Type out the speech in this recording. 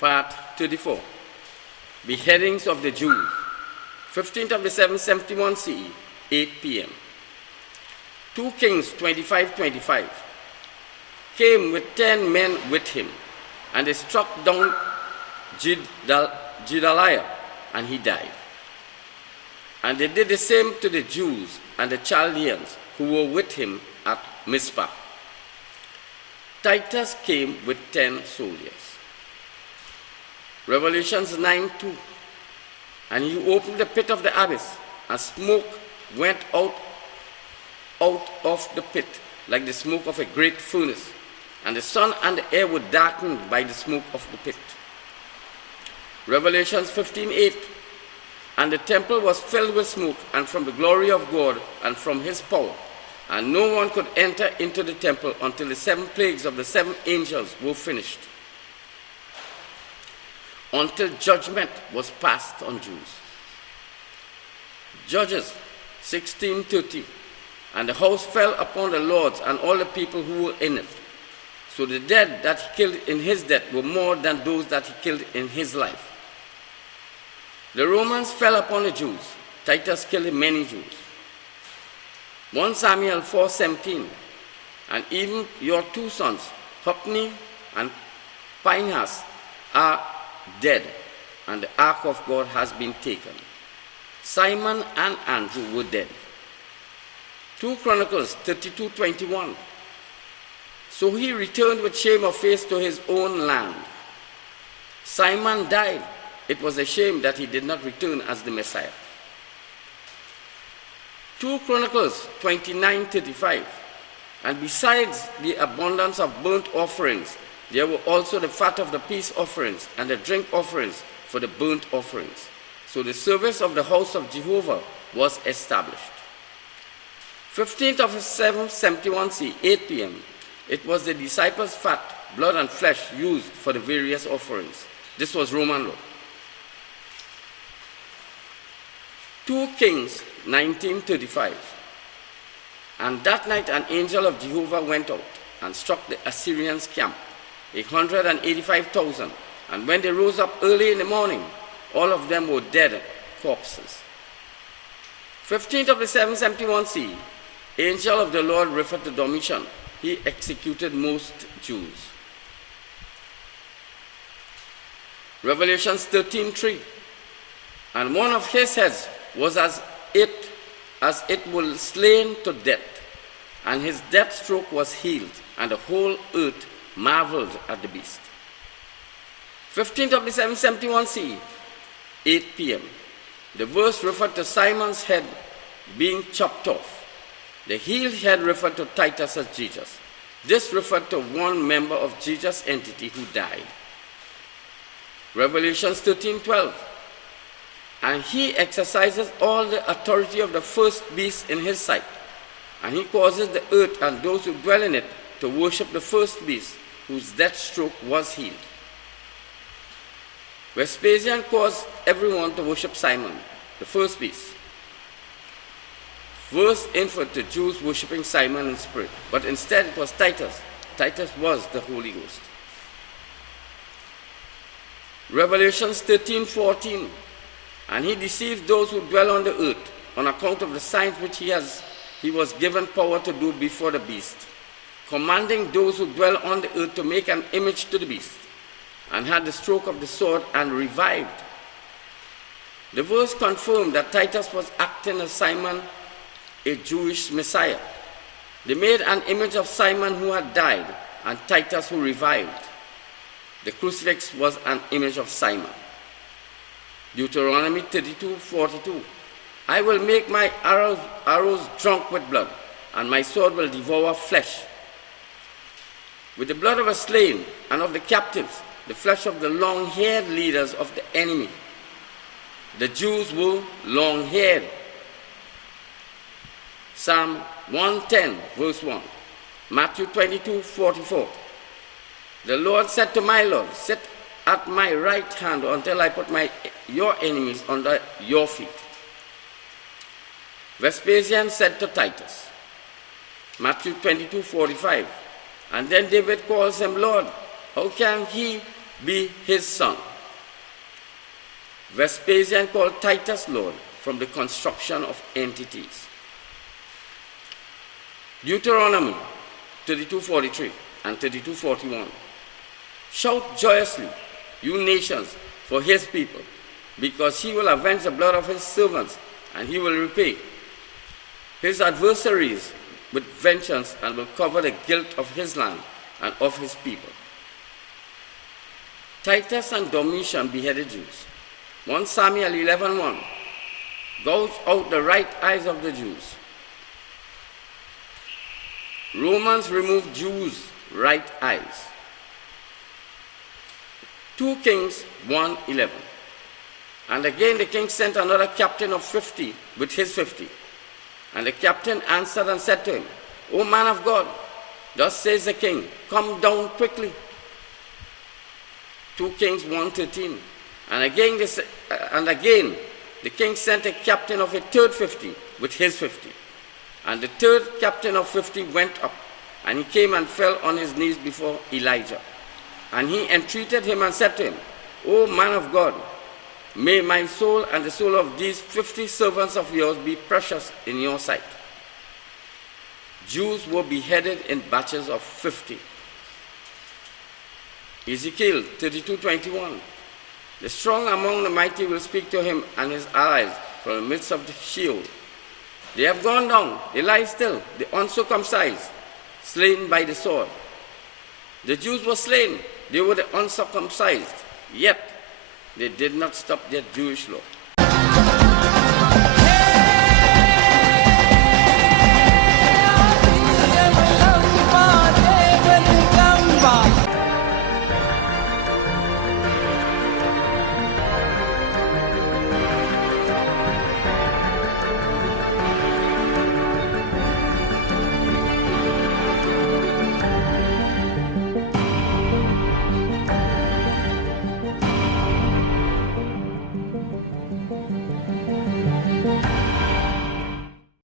Part 34. Beheadings of the Jews. 15th of the 771 CE, 8 p.m. 2 Kings 25:25 came with 10 men with him, and they struck down Gedaliah, and he died. And they did the same to the Jews and the Chaldeans who were with him at Mizpah. Titus came with 10 soldiers. Revelations 9:2. And he opened the pit of the abyss, and smoke went out of the pit like the smoke of a great furnace, and the sun and the air were darkened by the smoke of the pit. Revelations 15:8. And the temple was filled with smoke, and from the glory of God, and from his power, and no one could enter into the temple until the 7 plagues of the 7 angels were finished, until judgment was passed on Jews. Judges 16:30. And the house fell upon the lords and all the people who were in it. So the dead that he killed in his death were more than those that he killed in his life. The Romans fell upon the Jews. Titus killed many Jews. 1 Samuel 4:17. And even your 2 sons, Hophni and Phinehas, are dead, and the ark of God has been taken. Simon and Andrew were dead. 2 Chronicles 32:21. So he returned with shame of face to his own land. Simon died. It was a shame that he did not return as the Messiah. 2 Chronicles 29:35. And besides the abundance of burnt offerings, there were also the fat of the peace offerings and the drink offerings for the burnt offerings. So the service of the house of Jehovah was established. 15th of the 771 C, 8 p.m. It was the disciples' fat, blood, and flesh used for the various offerings. This was Roman law. 2 Kings 19:35. And that night an angel of Jehovah went out and struck the Assyrians' camp, 185,000. And when they rose up early in the morning, all of them were dead corpses. 15th of the 771 C, angel of the Lord referred to Domitian. He executed most Jews. Revelations 13:3. And one of his heads was as it were slain to death, and his death stroke was healed, and the whole earth marveled at the beast. 15th of the 771 C, 8 p.m. The verse referred to Simon's head being chopped off. The healed head referred to Titus as Jesus. This referred to one member of Jesus' entity who died. Revelations 13:12. And he exercises all the authority of the first beast in his sight, and he causes the earth and those who dwell in it to worship the first beast, whose death stroke was healed. Vespasian caused everyone to worship Simon, the first beast. Verse inferred to Jews worshiping Simon in spirit, but instead it was Titus. Titus was the Holy Ghost. Revelations 13:14. And he deceived those who dwell on the earth on account of the signs which he was given power to do before the beast, commanding those who dwell on the earth to make an image to the beast, and had the stroke of the sword and revived. The verse confirmed that Titus was acting as Simon, a Jewish Messiah. They made an image of Simon who had died and Titus who revived. The crucifix was an image of Simon. Deuteronomy 32:42. I will make my arrows drunk with blood, and my sword will devour flesh. With the blood of the slain and of the captives, the flesh of the long-haired leaders of the enemy. The Jews were long-haired. Psalm 110, verse 1. Matthew 22:44. The Lord said to my Lord, sit at my right hand until I put your enemies under your feet. Vespasian said to Titus, Matthew 22:45, And then David calls him Lord. How can he be his son? Vespasian called Titus Lord from the construction of entities. Deuteronomy 32:43 and 32:41. Shout joyously, you nations, for his people, because he will avenge the blood of his servants, and he will repay his adversaries with vengeance, and will cover the guilt of his land and of his people. Titus and Domitian beheaded Jews. 1 Samuel 11:1. Gouged out the right eyes of the Jews. Romans removed Jews' right eyes. 2 Kings 1:11. And again the king sent another captain of 50 with his 50. And the captain answered and said to him, O man of God, thus says the king, come down quickly. 2 Kings 1:13. And again the king sent a captain of a third 50 with his 50. And the third captain of 50 went up, and he came and fell on his knees before Elijah. And he entreated him and said to him, O man of God, may my soul and the soul of these 50 servants of yours be precious in your sight. Jews were beheaded in batches of 50. Ezekiel 32:21. The strong among the mighty will speak to him and his allies from the midst of the Sheol. They have gone down, they lie still, the uncircumcised, slain by the sword. The Jews were slain, they were the uncircumcised, yet they did not stop their Jewish law.